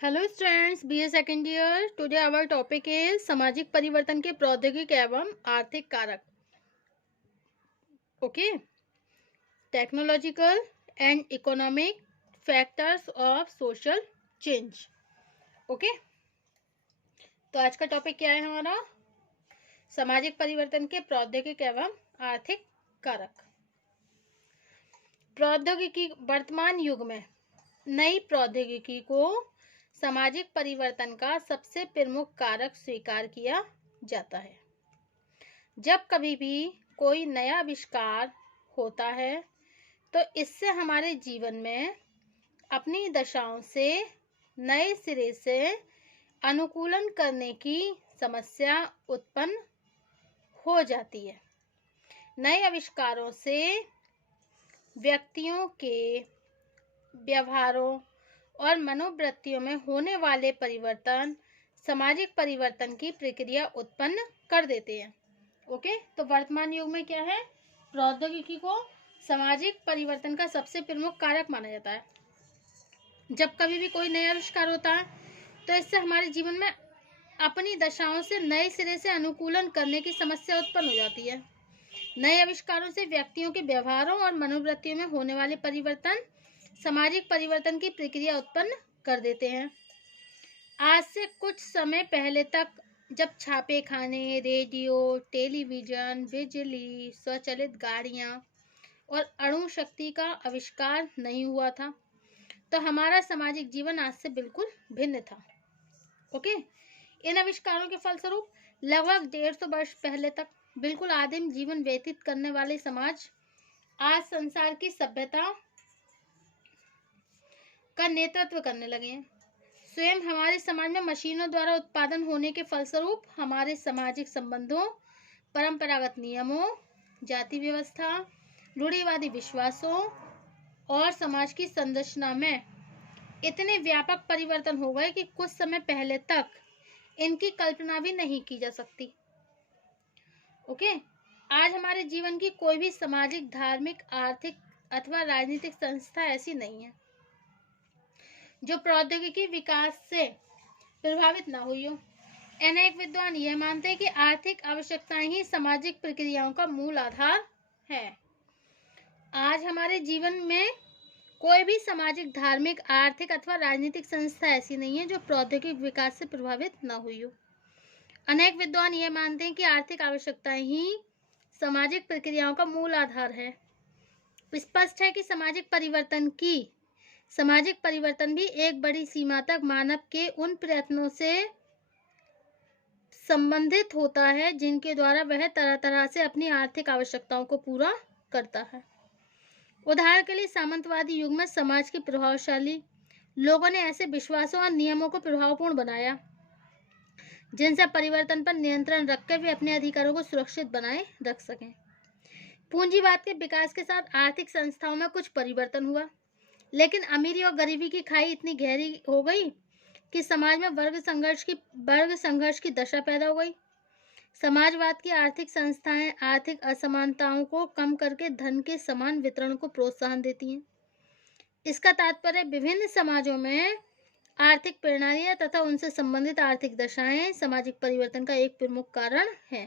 Hello students, BA second year. Today our topic is सामाजिक परिवर्तन के प्रौद्योगिक एवं आर्थिक कारक। Okay, technological and economic factors of social change. Okay, तो आज का टॉपिक क्या है हमारा? सामाजिक परिवर्तन के प्रौद्योगिक एवं आर्थिक कारक। प्रौद्योगिकी वर्तमान युग में नई प्रौद्योगिकी को सामाजिक परिवर्तन का सबसे प्रमुख कारक स्वीकार किया जाता है। जब कभी भी कोई नया आविष्कार होता है तो इससे हमारे जीवन में अपनी दशाओं से नए सिरे से अनुकूलन करने की समस्या उत्पन्न हो जाती है। नए आविष्कारों से व्यक्तियों के व्यवहारों और मनोवृत्तियों में होने वाले परिवर्तन सामाजिक परिवर्तन की प्रक्रिया उत्पन्न कर देते हैं। ओके, तो वर्तमान युग में क्या है? प्रौद्योगिकी को सामाजिक परिवर्तन का सबसे प्रमुख कारक माना जाता है। जब कभी भी कोई नया आविष्कार होता है तो इससे हमारे जीवन में अपनी दशाओं से नए सिरे से अनुकूलन करने की समस्या उत्पन्न हो जाती है। नए आविष्कारों से व्यक्तियों के व्यवहारों और मनोवृत्तियों में होने वाले परिवर्तन सामाजिक परिवर्तन की प्रक्रिया उत्पन्न कर देते हैं। आज से कुछ समय पहले तक जब छापे खाने, रेडियो, टेलीविजन, बिजली, स्वचालित गाड़ियां और अणु शक्ति का आविष्कार नहीं हुआ था तो हमारा सामाजिक जीवन आज से बिल्कुल भिन्न था। ओके, इन आविष्कारों के फलस्वरूप लगभग 150 वर्ष पहले तक बिल्कुल आदिम जीवन व्यतीत करने वाले समाज आज संसार की सभ्यता का नेतृत्व करने लगे हैं। स्वयं हमारे समाज में मशीनों द्वारा उत्पादन होने के फलस्वरूप हमारे सामाजिक संबंधों, परंपरागत नियमों, जाति व्यवस्था, रूढ़िवादी विश्वासों और समाज की संरचना में इतने व्यापक परिवर्तन हो गए कि कुछ समय पहले तक इनकी कल्पना भी नहीं की जा सकती। ओके, आज हमारे जीवन की कोई भी सामाजिक, धार्मिक, आर्थिक अथवा राजनीतिक संस्था ऐसी नहीं है जो प्रौद्योगिकी विकास से प्रभावित न हुई हो। अनेक विद्वान यह मानते हैं कि आर्थिक आवश्यकताएं ही सामाजिक प्रक्रियाओं का मूल आधार है। आज हमारे जीवन में कोई भी सामाजिक, धार्मिक, आर्थिक अथवा राजनीतिक संस्था ऐसी नहीं है जो प्रौद्योगिक विकास से प्रभावित न हुई हो। अनेक विद्वान यह मानते हैं कि आर्थिक आवश्यकताएं ही सामाजिक प्रक्रियाओं का मूल आधार है। स्पष्ट है कि सामाजिक परिवर्तन भी एक बड़ी सीमा तक मानव के उन प्रयत्नों से संबंधित होता है जिनके द्वारा वह तरह तरह से अपनी आर्थिक आवश्यकताओं को पूरा करता है। उदाहरण के लिए सामंतवादी युग में समाज के प्रभावशाली लोगों ने ऐसे विश्वासों और नियमों को प्रभावपूर्ण बनाया जिनसे परिवर्तन पर नियंत्रण रखकर वे अपने अधिकारों को सुरक्षित बनाए रख सकें। पूंजीवाद के विकास के साथ आर्थिक संस्थाओं में कुछ परिवर्तन हुआ, लेकिन अमीरी और गरीबी की खाई इतनी गहरी हो गई कि समाज में वर्ग संघर्ष की दशा पैदा हो गई। समाजवाद की आर्थिक संस्थाएं आर्थिक असमानताओं को कम करके धन के समान वितरण को प्रोत्साहन देती हैं। इसका तात्पर्य विभिन्न समाजों में आर्थिक प्रणालियां तथा उनसे संबंधित आर्थिक दशाएं सामाजिक परिवर्तन का एक प्रमुख कारण है।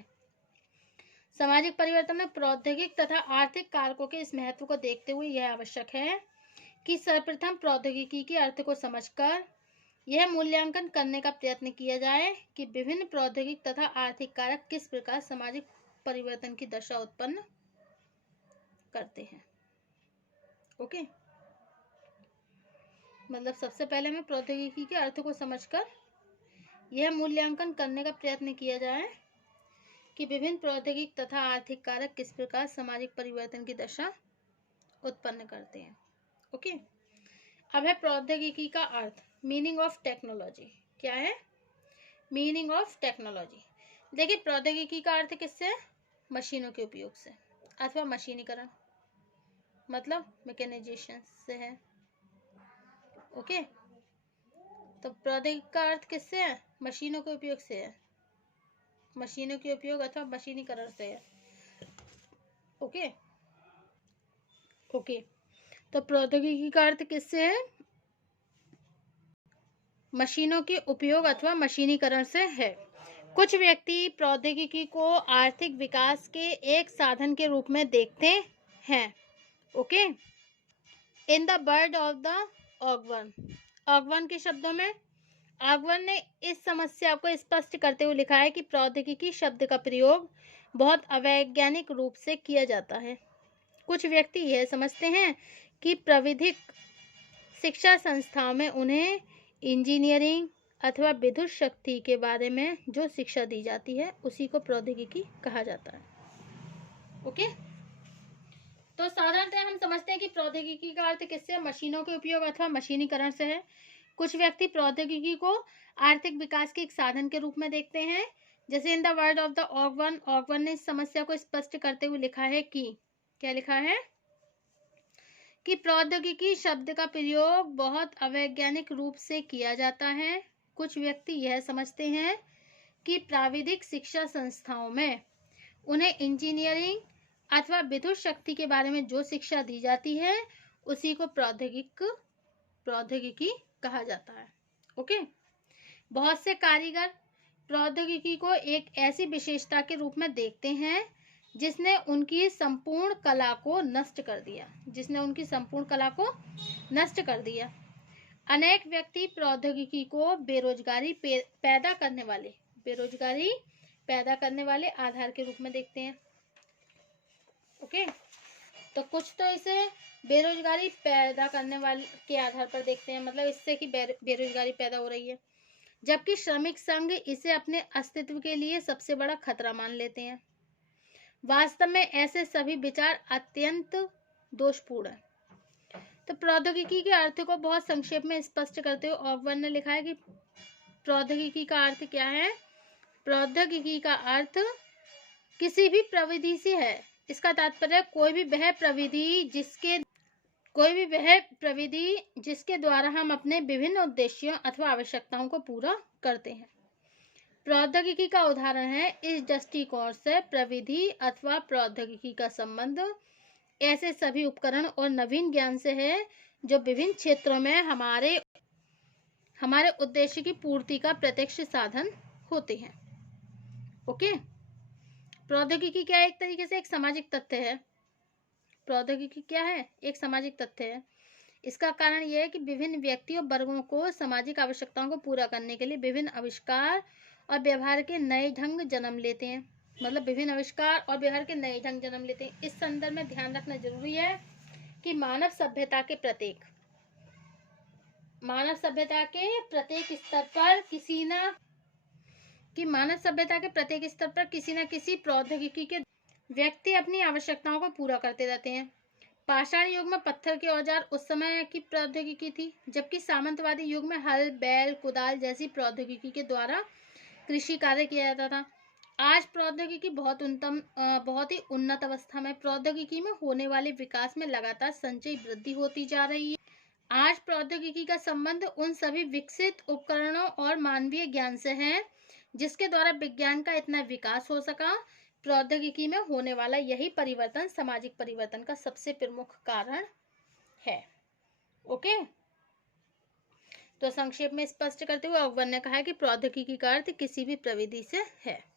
सामाजिक परिवर्तन में प्रौद्योगिक तथा आर्थिक कारकों के इस महत्व को देखते हुए यह आवश्यक है कि सर्वप्रथम प्रौद्योगिकी के अर्थ को समझकर यह मूल्यांकन करने का प्रयत्न किया जाए कि विभिन्न प्रौद्योगिक तथा आर्थिक कारक किस प्रकार सामाजिक परिवर्तन की दशा उत्पन्न करते हैं। ओके, मतलब सबसे पहले हमें प्रौद्योगिकी के अर्थ को समझकर यह मूल्यांकन करने का प्रयत्न किया जाए कि विभिन्न प्रौद्योगिक तथा आर्थिक कारक किस प्रकार सामाजिक परिवर्तन की दशा उत्पन्न करते हैं। ओके, अब है प्रौद्योगिकी का अर्थ, मीनिंग ऑफ टेक्नोलॉजी। क्या है मीनिंग ऑफ टेक्नोलॉजी? देखिए, प्रौद्योगिकी का अर्थ किससे है? मशीनों के उपयोग से अथवा मशीनीकरण, मतलब मैकेनाइजेशन से है। ओके, तो प्रौद्योगिकी का अर्थ किससे है? मशीनों के उपयोग से है, मशीनों के उपयोग अथवा मशीनीकरण से है। ओके ओके, तो प्रौद्योगिकी का अर्थ किससे है? मशीनों के उपयोग अथवा मशीनीकरण से है। कुछ व्यक्ति प्रौद्योगिकी को आर्थिक विकास के एक साधन के रूप में देखते हैं। Okay, in the word of the Ogburn, Ogburn के शब्दों में, ऑगवर्न ने इस समस्या को स्पष्ट करते हुए लिखा है कि प्रौद्योगिकी शब्द का प्रयोग बहुत अवैज्ञानिक रूप से किया जाता है। कुछ व्यक्ति यह समझते हैं कि प्राविधिक शिक्षा संस्थाओं में उन्हें इंजीनियरिंग अथवा विद्युत शक्ति के बारे में जो शिक्षा दी जाती है उसी को प्रौद्योगिकी कहा जाता है। ओके, तो साधारणतः हम समझते हैं कि प्रौद्योगिकी का अर्थ किससे, मशीनों के उपयोग अथवा मशीनीकरण से है। कुछ व्यक्ति प्रौद्योगिकी को आर्थिक विकास के एक साधन के रूप में देखते हैं। जैसे in the word of the Ogburn, Ogburn ने इस समस्या को स्पष्ट करते हुए लिखा है कि, क्या लिखा है कि प्रौद्योगिकी शब्द का प्रयोग बहुत अवैज्ञानिक रूप से किया जाता है। कुछ व्यक्ति यह समझते हैं कि प्राविधिक शिक्षा संस्थाओं में उन्हें इंजीनियरिंग अथवा विद्युत शक्ति के बारे में जो शिक्षा दी जाती है उसी को प्रौद्योगिकी कहा जाता है। ओके, बहुत से कारीगर प्रौद्योगिकी को एक ऐसी विशेषता के रूप में देखते हैं जिसने उनकी संपूर्ण कला को नष्ट कर दिया। अनेक व्यक्ति प्रौद्योगिकी को बेरोजगारी पैदा करने वाले आधार के रूप में देखते हैं। ओके, तो कुछ तो इसे बेरोजगारी पैदा करने वाले के आधार पर देखते हैं, मतलब इससे कि बेरोजगारी पैदा हो रही है, जबकि श्रमिक संघ इसे अपने अस्तित्व के लिए सबसे बड़ा खतरा मान लेते हैं। वास्तव में ऐसे सभी विचार अत्यंत दोषपूर्ण हैं। तो प्रौद्योगिकी के अर्थ को बहुत संक्षेप में स्पष्ट करते हुए ऑगवर्न ने लिखा है कि प्रौद्योगिकी का अर्थ क्या है। प्रौद्योगिकी का अर्थ किसी भी प्रविधि से है। इसका तात्पर्य कोई भी वह प्रविधि जिसके द्वारा हम अपने विभिन्न उद्देश्यों अथवा आवश्यकताओं को पूरा करते हैं। प्रौद्योगिकी का उदाहरण है। इस दृष्टिकोण से प्रविधि अथवा प्रौद्योगिकी का संबंध ऐसे सभी उपकरण और नवीन ज्ञान से है जो विभिन्न क्षेत्रों में हमारे उद्देश्य की पूर्ति का प्रत्यक्ष साधन होते हैं। ओके, प्रौद्योगिकी क्या है, एक तरीके से एक सामाजिक तथ्य है। प्रौद्योगिकी क्या है, एक सामाजिक तथ्य है। इसका कारण यह है कि विभिन्न व्यक्तियों वर्गों को सामाजिक आवश्यकताओं को पूरा करने के लिए विभिन्न आविष्कार और व्यवहार के नए ढंग जन्म लेते हैं। इस संदर्भ में ध्यान रखना जरूरी है कि मानव सभ्यता के प्रत्येक स्तर पर किसी न किसी प्रौद्योगिकी के व्यक्ति अपनी आवश्यकताओं को पूरा करते रहते हैं। पाषाण युग में पत्थर के औजार उस समय की प्रौद्योगिकी थी, जबकि सामंतवादी युग में हल, बैल, कुदाल जैसी प्रौद्योगिकी के द्वारा कृषि कार्य किया जाता था। आज प्रौद्योगिकी बहुत ही उन्नत अवस्था में। प्रौद्योगिकी में होने वाले विकास में लगातार संचयी वृद्धि होती जा रही है। आज प्रौद्योगिकी का संबंध उन सभी विकसित उपकरणों और मानवीय ज्ञान से है जिसके द्वारा विज्ञान का इतना विकास हो सका। प्रौद्योगिकी में होने वाला यही परिवर्तन सामाजिक परिवर्तन का सबसे प्रमुख कारण है। ओके, तो संक्षेप में स्पष्ट करते हुए ऑगवर्न ने कहा है कि प्रौद्योगिकी का अर्थ किसी भी प्रविधि से है।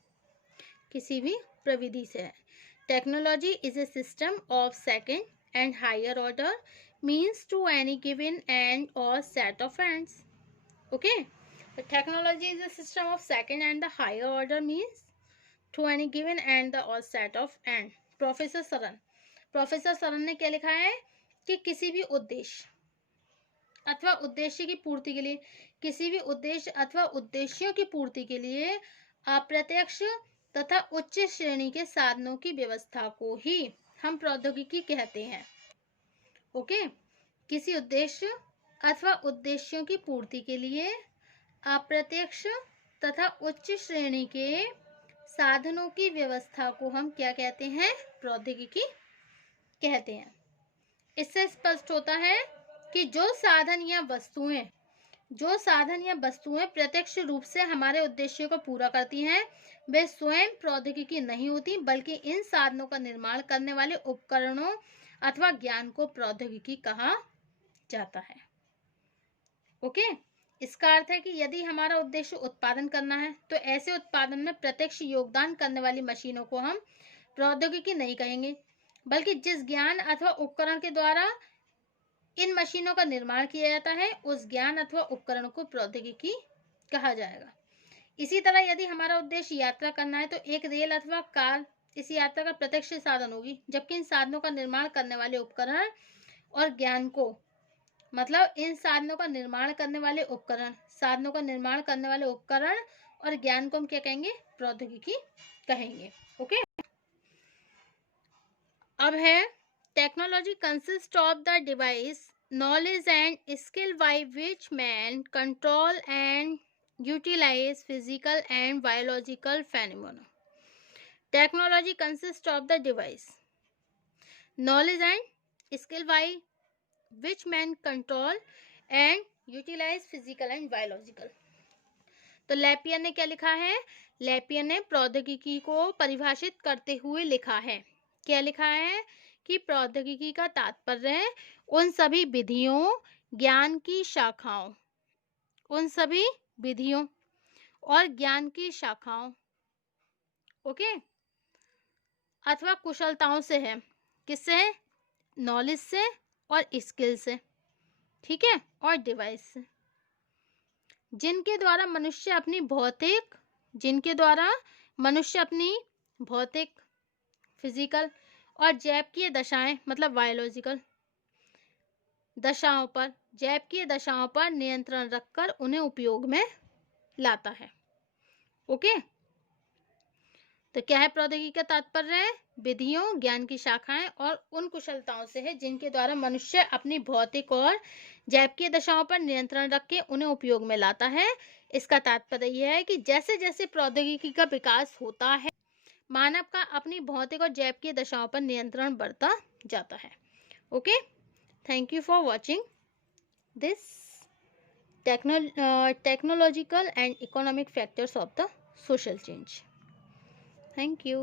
Technology is a system of second and higher order means to any given end or set of ends. Okay, technology is a system of second and the higher order means to any given and the or set of and। Professor Saran ने क्या लिखा है कि किसी भी उद्देश्य अथवा उद्देश्य की पूर्ति के लिए अप्रत्यक्ष तथा उच्च श्रेणी के साधनों की व्यवस्था को ही हम प्रौद्योगिकी कहते हैं। ओके, किसी उद्देश्य अथवा उद्देश्यों की पूर्ति के लिए अप्रत्यक्ष तथा उच्च श्रेणी के साधनों की व्यवस्था को हम क्या कहते हैं, प्रौद्योगिकी कहते हैं। इससे स्पष्ट होता है कि जो साधन या वस्तुएं प्रत्यक्ष रूप से हमारे उद्देश्यों को पूरा करती हैं वे स्वयं प्रौद्योगिकी नहीं होती, बल्कि इन साधनों का निर्माण करने वाले उपकरणों अथवा ज्ञान को प्रौद्योगिकी कहा जाता है। ओके, इसका अर्थ है कि यदि हमारा उद्देश्य उत्पादन करना है तो ऐसे उत्पादन में प्रत्यक्ष योगदान करने वाली मशीनों को हम प्रौद्योगिकी नहीं कहेंगे, बल्कि जिस ज्ञान अथवा उपकरण के द्वारा इन मशीनों का निर्माण किया जाता है उस ज्ञान अथवा उपकरण को प्रौद्योगिकी कहा जाएगा। इसी तरह यदि हमारा उद्देश्य यात्रा करना है तो एक रेल अथवा कार इस यात्रा का प्रत्यक्ष साधन होगी, जबकि इन साधनों का निर्माण करने वाले उपकरण और ज्ञान को, मतलब इन साधनों का निर्माण करने वाले उपकरण, साधनों का निर्माण करने वाले उपकरण और ज्ञान को हम क्या कहेंगे? प्रौद्योगिकी कहेंगे। ओके, अब है technology consist of the device knowledge and skill by which man control and utilize physical and biological phenomena. Technology consists of the device knowledge and skill by which man control and utilize physical and biological. तो Lapierre ने क्या लिखा है? Lapierre ने प्रौद्योगिकी को परिभाषित करते हुए लिखा है, क्या लिखा है कि प्रौद्योगिकी का तात्पर्य है उन सभी विधियों, ज्ञान की शाखाओं, उन सभी विधियों और ज्ञान की शाखाओं, ओके, अथवा कुशलताओं से है। किससे है? नॉलेज से और स्किल से, ठीक है, और डिवाइस से, जिनके द्वारा मनुष्य अपनी भौतिक, फिजिकल और जैविकीय दशाएं, मतलब बायोलॉजिकल दशाओं पर नियंत्रण रखकर उन्हें उपयोग में लाता है। ओके, तो क्या है प्रौद्योगिकी का तात्पर्य? है विधियों, ज्ञान की शाखाएं और उन कुशलताओं से है जिनके द्वारा मनुष्य अपनी भौतिक और जैविकीय दशाओं पर नियंत्रण रख के उन्हें उपयोग में लाता है। इसका तात्पर्य यह है कि जैसे जैसे प्रौद्योगिकी का विकास होता है मानव का अपनी भौतिक और जैविकीय दशाओं पर नियंत्रण बढ़ता जाता है। Okay, thank you for watching this technological and economic factors of the social change. Thank you.